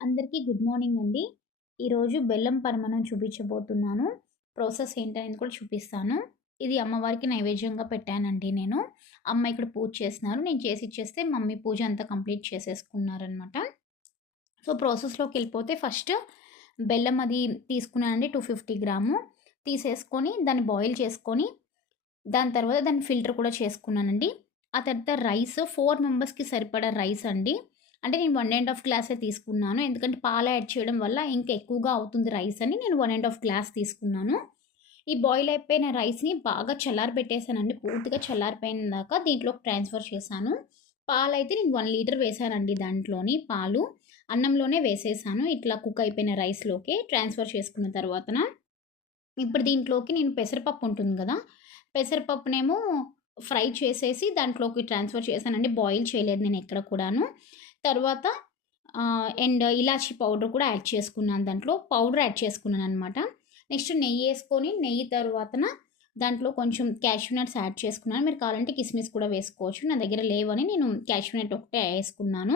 అందరికీ good morning అండి. ఈరోజు బెల్లం పరమాన్నం చూపించబోతున్నాను. ప్రాసెస్ ఏంటనేది కూడా చూపిస్తాను. ఇది అమ్మవారికి నైవేద్యంగా పెట్టానండి నేను. అమ్మ ఇక్కడ పూజ చేస్తున్నారు. నేను చేసి ఇచ్చేస్తే మమ్మీ పూజ అంతా కంప్లీట్ చేసేసుకున్నారనమాట. సో, ప్రాసెస్‌లోకెళ్ళిపోతే ఫస్ట్ బెల్లం అది తీసుకున్నానండి 250 గ్రాము. తీసేసుకొని దాన్ని బాయిల్ చేసుకొని, దాని తర్వాత దాన్ని ఫిల్టర్ కూడా చేసుకున్నానండి. ఆ తర్వాత రైస్ 4 మెంబర్స్‌కి సరిపడా రైస్ అండి. అంటే నేను 1 ½ గ్లాసే తీసుకున్నాను. ఎందుకంటే పాలు యాడ్ చేయడం వల్ల ఇంకా ఎక్కువగా అవుతుంది రైస్ అని నేను 1 ½ గ్లాస్ తీసుకున్నాను. ఈ బాయిల్ అయిపోయిన రైస్‌ని బాగా చల్లారబెట్టేసానండి. పూర్తిగా చల్లారిపోయిన దాకా దీంట్లోకి ట్రాన్స్‌ఫర్ చేశాను. పాలైతే నేను 1 లీటర్ వేశానండి దాంట్లోని పాలు. అన్నంలోనే వేసేసాను. ఇట్లా కుక్ అయిపోయిన రైస్‌లోకి ట్రాన్స్‌ఫర్ చేసుకున్న తర్వాతన ఇప్పుడు దీంట్లోకి నేను పెసరపప్పు ఉంటుంది గదా! పెసరపప్పునేమో ఫ్రై చేసేసి దాంట్లోకి ట్రాన్స్‌ఫర్ చేశానండి. బాయిల్ చేయలేదు నేనెక్కడ కూడాను. తర్వాత ఇలాచీ పౌడర్ కూడా యాడ్ చేసుకున్నాను దాంట్లో. పౌడర్ యాడ్ చేసుకున్నాననమాట. నెక్స్ట్ నెయ్యేసుకొని, నెయ్యి తరువాతన దాంట్లో కొంచెం క్యాష్యూ నట్స్ యాడ్ చేసుకున్నాను. మీరు కావాలంటే కిస్మిస్ కూడా వేసుకోవచ్చు. నా దగ్గర లేవని నేను క్యాష్యూ నట్ ఒకటే ఏసుకున్నాను.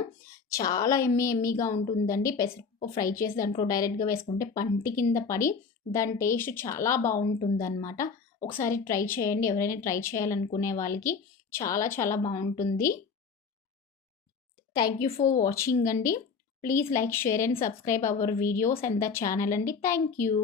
చాలా యమ్మీగా ఉంటుందండి. పెసరపప్పు ఫ్రై చేసి దాంట్లో డైరెక్ట్‌గా వేసుకుంటే పంటి కింద పడి దాని టేస్ట్ చాలా బావుంటుందనమాట. ఒకసారి ట్రై చేయండి. ఎవరైనా ట్రై చేయాలనుకునే వాళ్ళకి చాలా చాలా బావుంటుంది. థ్యాంక్ యూ ఫర్ వాచింగ్ అండి. Please like, share and subscribe our videos and the channel అండి. Thank you.